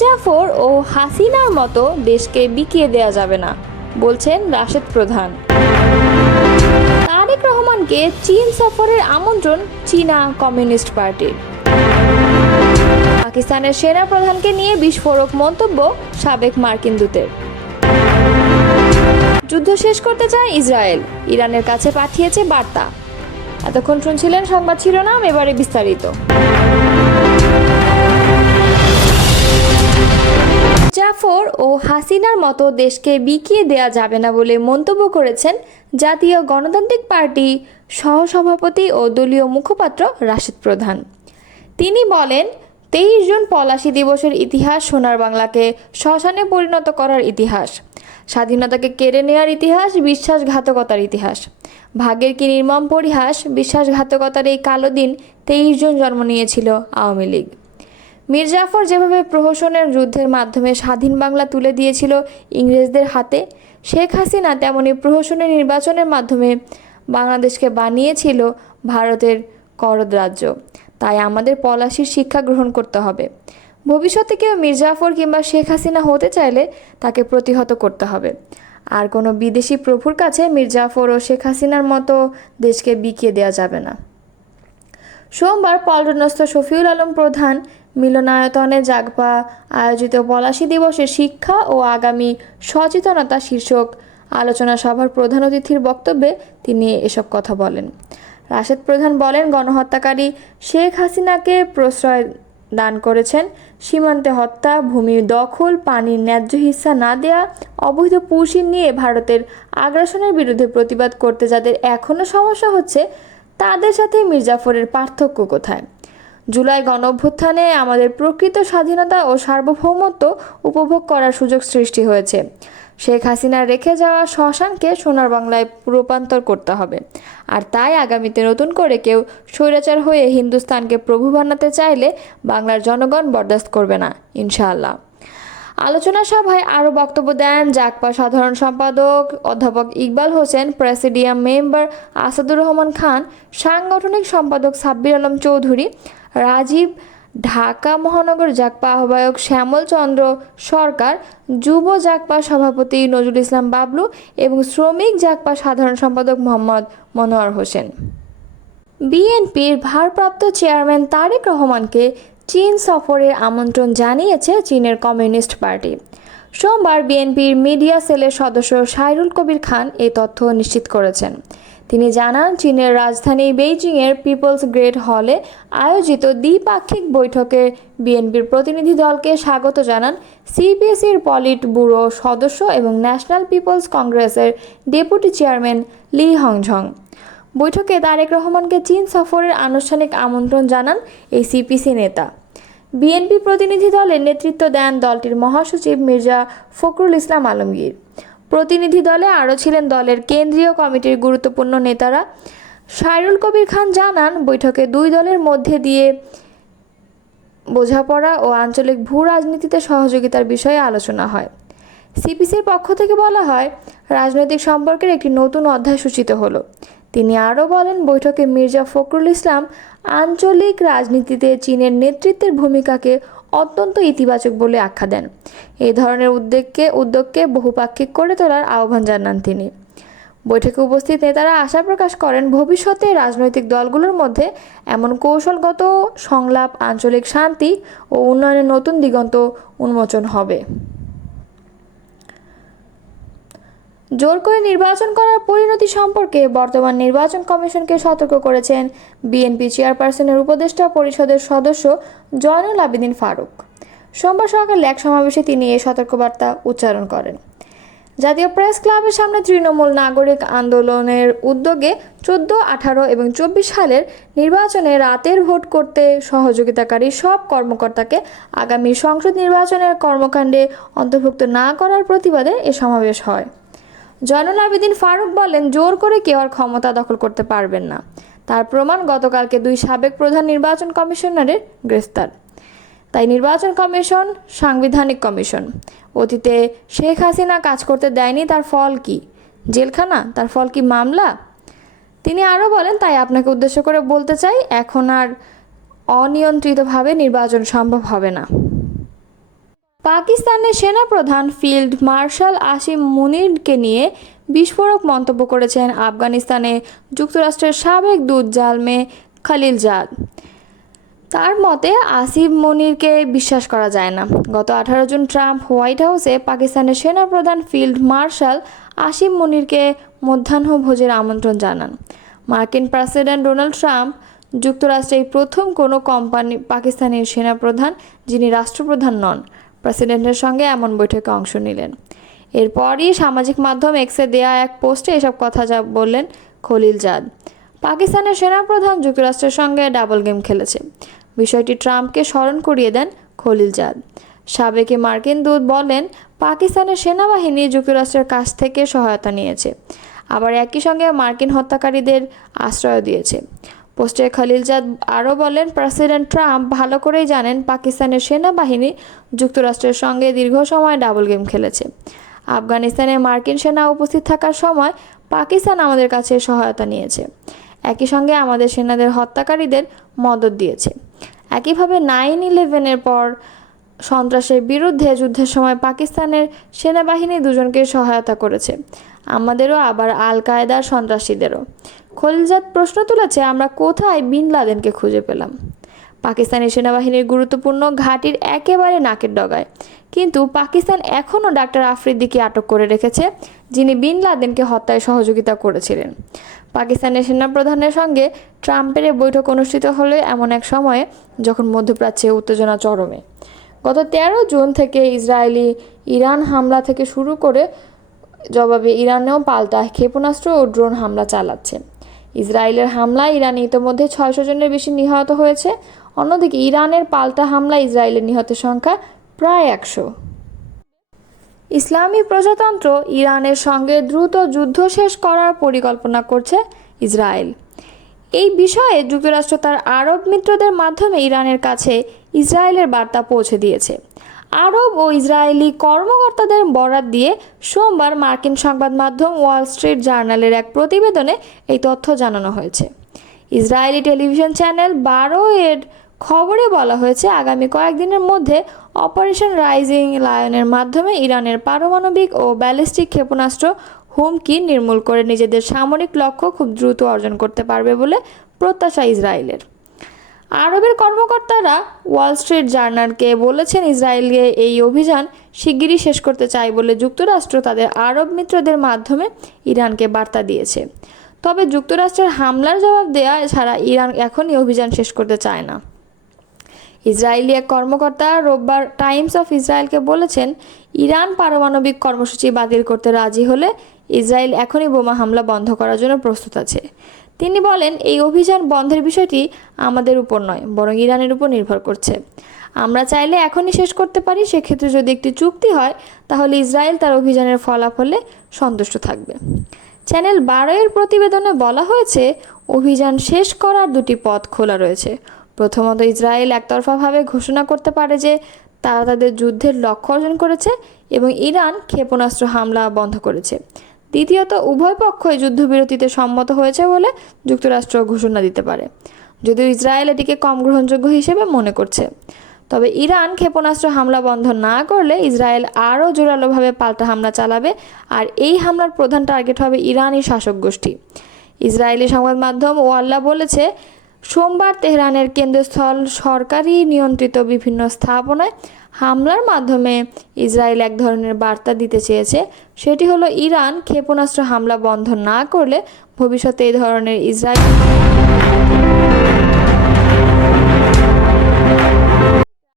জাফর ও হাসিনার মতো দেশকে বিকিয়ে দেয়া যাবে না, বলছেন রাশেদ প্রধান। তারেক রহমানকে চীন সফরের আমন্ত্রণ চীনা কমিউনিস্ট পার্টির। পাকিস্তানের সেনা প্রধানকে নিয়ে বিস্ফোরক মন্তব্য সাবেক মার্কিন দূতের। যুদ্ধ শেষ করতে চায় ইসরায়েল, ইরানের কাছে পাঠিয়েছে বার্তা। এতক্ষণ শুনছিলেন সংবাদ শিরোনাম, এবারে বিস্তারিত। জাফর ও হাসিনার মতো দেশকে বিকিয়ে দেয়া যাবে না বলে মন্তব্য করেছেন জাতীয় গণতান্ত্রিক পার্টি সহসভাপতি ও দলীয় মুখপাত্র রাশেদ প্রধান। তিনি বলেন, 23 জুন পলাশী দিবসের ইতিহাস সোনার বাংলাকে শ্মশানে পরিণত করার ইতিহাস, স্বাধীনতাকে কেড়ে নেওয়ার ইতিহাস, বিশ্বাসঘাতকতার ইতিহাস। ভাগ্যের কি নির্মম পরিহাস, বিশ্বাসঘাতকতার এই কালো দিন 23 জুন জন্ম নিয়েছিল আওয়ামী লীগ। মীর জাফর যেভাবে প্রহসনের যুদ্ধের মাধ্যমে স্বাধীন বাংলা তুলে দিয়েছিল ইংরেজদের হাতে, শেখ হাসিনা তেমনি প্রহসনের নির্বাচনের মাধ্যমে বাংলাদেশকে বানিয়েছিল ভারতের করদ রাজ্য। তাই আমাদের পলাশীর শিক্ষা গ্রহণ করতে হবে। ভবিষ্যতে কেউ মীর জাফর কিংবা শেখ হাসিনা হতে চাইলে তাকে প্রতিহত করতে হবে। আর কোনো বিদেশি প্রভুর কাছে মীর জাফর ও শেখ হাসিনার মতো দেশকে বিকিয়ে দেওয়া যাবে না। সোমবার পল্টনস্থ শফিউল আলম প্রধান মিলনায়তনে জাগপা আয়োজিত পলাশী দিবসের শিক্ষা ও আগামী সচেতনতা শীর্ষক আলোচনা সভার প্রধান অতিথির বক্তব্যে তিনি এসব কথা বলেন। রাশেদ প্রধান বলেন, গণহত্যাকারী শেখ হাসিনাকে প্রশ্রয় দান করেছেন, সীমান্তে হত্যা, ভূমির দখল, পানির ন্যায্য হিস্সা না দেয়া, অবৈধ পুশিন নিয়ে ভারতের আগ্রাসনের বিরুদ্ধে প্রতিবাদ করতে যাদের এখনও সমস্যা হচ্ছে, তাদের সাথে মীর জাফরের পার্থক্য কোথায়? জুলাই গণঅভ্যুত্থানে আমাদের প্রকৃত স্বাধীনতা ও সার্বভৌমত্ব উপভোগ করার সুযোগ সৃষ্টি হয়েছে। শেখ হাসিনার রেখে যাওয়া শ্মশানকে সোনার বাংলায় রূপান্তর করতে হবে। আর তাই আগামীতে নতুন করে কেউ স্বৈরাচার হয়ে হিন্দুস্তানকে প্রভু বানাতে চাইলে বাংলার জনগণ বরদাস্ত করবে না, ইনশাআল্লাহ। আলোচনা সভায় আরও বক্তব্য দেন জাগপা সাধারণ সম্পাদক অধ্যাপক ইকবাল হোসেন, প্রেসিডিয়াম মেম্বার আসাদুর রহমান খান, সাংগঠনিক সম্পাদক সাব্বির আলম চৌধুরী, রাজীব, ঢাকা মহানগর জাগপা আহ্বায়ক শ্যামল চন্দ্র সরকার, যুব জাগপা সভাপতি নজরুল ইসলাম বাবলু এবং শ্রমিক জাগপা সাধারণ সম্পাদক মোহাম্মদ মনোয়ার হোসেন। বিএনপির ভারপ্রাপ্ত চেয়ারম্যান তারেক রহমানকে চীন সফরের আমন্ত্রণ জানিয়েছে চীনের কমিউনিস্ট পার্টি। সোমবার বিএনপির মিডিয়া সেলের সদস্য সাইরুল কবির খান এই তথ্য নিশ্চিত করেছেন। তিনি জানান, চীনের রাজধানী বেইজিংয়ের পিপলস গ্রেট হলে আয়োজিত দ্বিপাক্ষিক বৈঠকে বিএনপির প্রতিনিধি দলকে স্বাগত জানান সিপিএসির পলিট ব্যুরো সদস্য এবং ন্যাশনাল পিপলস কংগ্রেসের ডেপুটি চেয়ারম্যান লি হংঝং। বৈঠকে তারেক রহমানকে চীন সফরের আনুষ্ঠানিক আমন্ত্রণ জানান এই সিপিসি নেতা। বিএনপি প্রতিনিধি দলের নেতৃত্ব দেন দলটির মহাসচিব মির্জা ফখরুল ইসলাম আলমগীর। প্রতিনিধি দলে আরও ছিলেন দলের কেন্দ্রীয় কমিটির গুরুত্বপূর্ণ নেতারা। সাইরুল কবির খান জানান, বৈঠকে দুই দলের মধ্যে দিয়ে বোঝাপড়া ও আঞ্চলিক ভূ রাজনীতিতে সহযোগিতার বিষয়ে আলোচনা হয়। সিপিসির পক্ষ থেকে বলা হয়, রাজনৈতিক সম্পর্কের একটি নতুন অধ্যায় সূচিত হলো। তিনি আরও বলেন, বৈঠকে মির্জা ফখরুল ইসলাম আঞ্চলিক রাজনীতিতে চীনের নেতৃত্বের ভূমিকাকে অত্যন্ত ইতিবাচক বলে আখ্যা দেন। এই ধরনের উদ্যোগকে বহুপাক্ষিক করে তোলার আহ্বান জানান তিনি। বৈঠকে উপস্থিত নেতারা আশা প্রকাশ করেন, ভবিষ্যতে রাজনৈতিক দলগুলোর মধ্যে এমন কৌশলগত সংলাপ আঞ্চলিক শান্তি ও উন্নয়নের নতুন দিগন্ত উন্মোচন হবে। জোর করে নির্বাচন করার পরিণতি সম্পর্কে বর্তমান নির্বাচন কমিশনকে সতর্ক করেছেন বিএনপি চেয়ারপারসনের উপদেষ্টা পরিষদের সদস্য জয়নুল আবেদিন ফারুক। সোমবার সকালে এক সমাবেশে তিনি এই সতর্কবার্তা উচ্চারণ করেন। জাতীয় প্রেস ক্লাবের সামনে তৃণমূল নাগরিক আন্দোলনের উদ্যোগে 14, 18 এবং 24 সালের নির্বাচনে রাতের ভোট করতে সহযোগিতাকারী সব কর্মকর্তাকে আগামী সংসদ নির্বাচনের কর্মকাণ্ডে অন্তর্ভুক্ত না করার প্রতিবাদে এ সমাবেশ হয়। জয়নুল আবেদিন ফারুক বলেন, জোর করে কেউ আর ক্ষমতা দখল করতে পারবেন না। তার প্রমাণ গতকালকে 2 সাবেক প্রধান নির্বাচন কমিশনারের গ্রেফতার। তাই নির্বাচন কমিশন সাংবিধানিক কমিশন। অতীতে শেখ হাসিনা কাজ করতে দেয়নি, তার ফল কি? জেলখানা? তার ফল কি মামলা? তিনি আরও বলেন, তাই আপনাকে উদ্দেশ্য করে বলতে চাই, এখন আর অনিয়ন্ত্রিতভাবে নির্বাচন সম্ভব হবে না। পাকিস্তানের সেনাপ্রধান ফিল্ড মার্শাল আসিম মুনিরকে নিয়ে বিস্ফোরক মন্তব্য করেছেন আফগানিস্তানে যুক্তরাষ্ট্রের সাবেক দূত জালমে খলিলজাদ। তার মতে আসিম মুনিরকে বিশ্বাস করা যায় না। গত 18 জুন ট্রাম্প হোয়াইট হাউসে পাকিস্তানের সেনাপ্রধান ফিল্ড মার্শাল আসিম মুনিরকে মধ্যাহ্নভোজের আমন্ত্রণ জানান। মার্কিন প্রেসিডেন্ট ডোনাল্ড ট্রাম্প যুক্তরাষ্ট্রের প্রথম কোনো পাকিস্তানের সেনাপ্রধান যিনি রাষ্ট্রপ্রধান নন প্রেসিডেন্টের সঙ্গে এমন বৈঠকে অংশ নিলেন। এরপরই সামাজিক মাধ্যম এক্সে দেয়া এক পোস্টে এসব কথা বললেন খলিলজাদ। পাকিস্তানের সেনাপ্রধান যুক্তরাষ্ট্রের সঙ্গে ডাবল গেম খেলেছে, বিষয়টি ট্রাম্পকে স্মরণ করিয়ে দেন খলিলজাদ। সাবেক মার্কিন দূত বলেন, পাকিস্তানের সেনাবাহিনী যুক্তরাষ্ট্রের কাছ থেকে সহায়তা নিয়েছে, আবার একই সঙ্গে মার্কিন হত্যাকারীদের আশ্রয় দিয়েছে। পোস্টে খলিলজাদ আরও বলেন, প্রেসিডেন্ট ট্রাম্প ভালো করেই জানেন পাকিস্তানের সেনাবাহিনী যুক্তরাষ্ট্রের সঙ্গে দীর্ঘ সময় ডাবল গেম খেলেছে। আফগানিস্তানে মার্কিন সেনা উপস্থিত থাকার সময় পাকিস্তান আমাদের কাছে সহায়তা নিয়েছে, একই সঙ্গে আমাদের সেনাদের হত্যাকারীদের মদদ দিয়েছে। একইভাবে 9/11-এর পর সন্ত্রাসের বিরুদ্ধে যুদ্ধের সময় পাকিস্তানের সেনাবাহিনী দুজনকে সহায়তা করেছে, আমাদেরও আবার আল কায়দার সন্ত্রাসীদেরও। খলিলজাদ প্রশ্ন তুলেছে, আমরা কোথায় বিন লাদেনকে খুঁজে পেলাম? পাকিস্তানি সেনাবাহিনীর গুরুত্বপূর্ণ ঘাঁটির একেবারে নাকের ডগায়, কিন্তু পাকিস্তান এখনও ডাক্তার আফ্রিদিকে আটক করে রেখেছে, যিনি বিন লাদেনকে হত্যায় সহযোগিতা করেছিলেন। পাকিস্তানের সেনাপ্রধানের সঙ্গে ট্রাম্পের বৈঠক অনুষ্ঠিত হলে এমন এক সময়ে যখন মধ্যপ্রাচ্যে উত্তেজনা চরমে। গত 13 জুন থেকে ইসরায়েলি ইরান হামলা থেকে শুরু করে জবাবে ইরানেও পাল্টা ক্ষেপণাস্ত্র ও ড্রোন হামলা চালাচ্ছে। ইসরায়েলের হামলায় ইরানে ইতোমধ্যে 600 জনের বেশি নিহত হয়েছে। অন্যদিকে ইরানের পাল্টা হামলায় ইসরায়েলের নিহতের সংখ্যা প্রায় 100। ইসলামী প্রজাতন্ত্র ইরানের সঙ্গে দ্রুত যুদ্ধ শেষ করার পরিকল্পনা করছে ইসরায়েল। এই বিষয়ে যুক্তরাষ্ট্র তার আরব মিত্রদের মাধ্যমে ইরানের কাছে ইসরায়েলের বার্তা পৌঁছে দিয়েছে। আরব ও ইসরায়েলি কর্মকর্তাদের বরাত দিয়ে সোমবার মার্কিন সংবাদ মাধ্যম ওয়াল স্ট্রিট জার্নালের এক প্রতিবেদনে এই তথ্য জানানো হয়েছে। ইসরায়েলি টেলিভিশন চ্যানেল 12-এর খবরে বলা হয়েছে, আগামী কয়েকদিনের মধ্যে অপারেশন রাইজিং লায়নের মাধ্যমে ইরানের পারমাণবিক ও ব্যালিস্টিক ক্ষেপণাস্ত্র হুমকি নির্মূল করে নিজেদের সামরিক লক্ষ্য খুব দ্রুত অর্জন করতে পারবে বলে প্রত্যাশা ইসরায়েলের। আরবের কর্মকর্তারা ওয়াল স্ট্রিট জার্নালকে বলেছেন, ইসরায়েলকে এই অভিযান শিগগিরই শেষ করতে চায় বলে যুক্তরাষ্ট্র তাদের আরব মিত্রদের মাধ্যমে ইরানকে বার্তা দিয়েছে। তবে যুক্তরাষ্ট্রের হামলার জবাব দেওয়া ছাড়া ইরান এখনই অভিযান শেষ করতে চায় না। ইসরায়েলি এক কর্মকর্তা রোববার টাইমস অফ ইসরায়েলকে বলেছেন, ইরান পারমাণবিক কর্মসূচি বাতিল করতে রাজি হলে ইসরায়েল এখনই বোমা হামলা বন্ধ করার জন্য প্রস্তুত আছে। তিনি বলেন, এই অভিযান বন্ধের বিষয়টি আমাদের উপর নয়, বরং ইরানের উপর নির্ভর করছে। আমরা চাইলে এখনই শেষ করতে পারি। সেক্ষেত্রে যদি একটি চুক্তি হয় তাহলে ইসরায়েল তার অভিযানের ফলাফলে সন্তুষ্ট থাকবে। চ্যানেল 12-এর প্রতিবেদনে বলা হয়েছে, অভিযান শেষ করার দুটি পথ খোলা রয়েছে। প্রথমত, ইসরায়েল একতরফাভাবে ঘোষণা করতে পারে যে তারা তাদের যুদ্ধের লক্ষ্য অর্জন করেছে এবং ইরান ক্ষেপণাস্ত্র হামলা বন্ধ করেছে। দ্বিতীয়ত, উভয় পক্ষই যুদ্ধবিরতিতে সম্মত হয়েছে বলে যুক্তরাষ্ট্র ঘোষণা দিতে পারে, যদিও ইসরায়েল এটিকে কম গ্রহণযোগ্য হিসেবে মনে করছে। তবে ইরান ক্ষেপণাস্ত্র হামলা বন্ধ না করলে ইসরায়েল আরও জোরালোভাবে পাল্টা হামলা চালাবে, আর এই হামলার প্রধান টার্গেট হবে ইরানি শাসক গোষ্ঠী। ইসরায়েলি সংবাদ মাধ্যম ওয়াল্লা বলেছে, সোমবার তেহরানের কেন্দ্রস্থল সরকারি নিয়ন্ত্রিত বিভিন্ন স্থাপনায় হামলার মাধ্যমে ইসরায়েল এক ধরনের বার্তা দিতে চেয়েছে। সেটি হলো, ইরান ক্ষেপণাস্ত্র হামলা বন্ধ না করলে ভবিষ্যতে এই ধরনের ইসরায়েল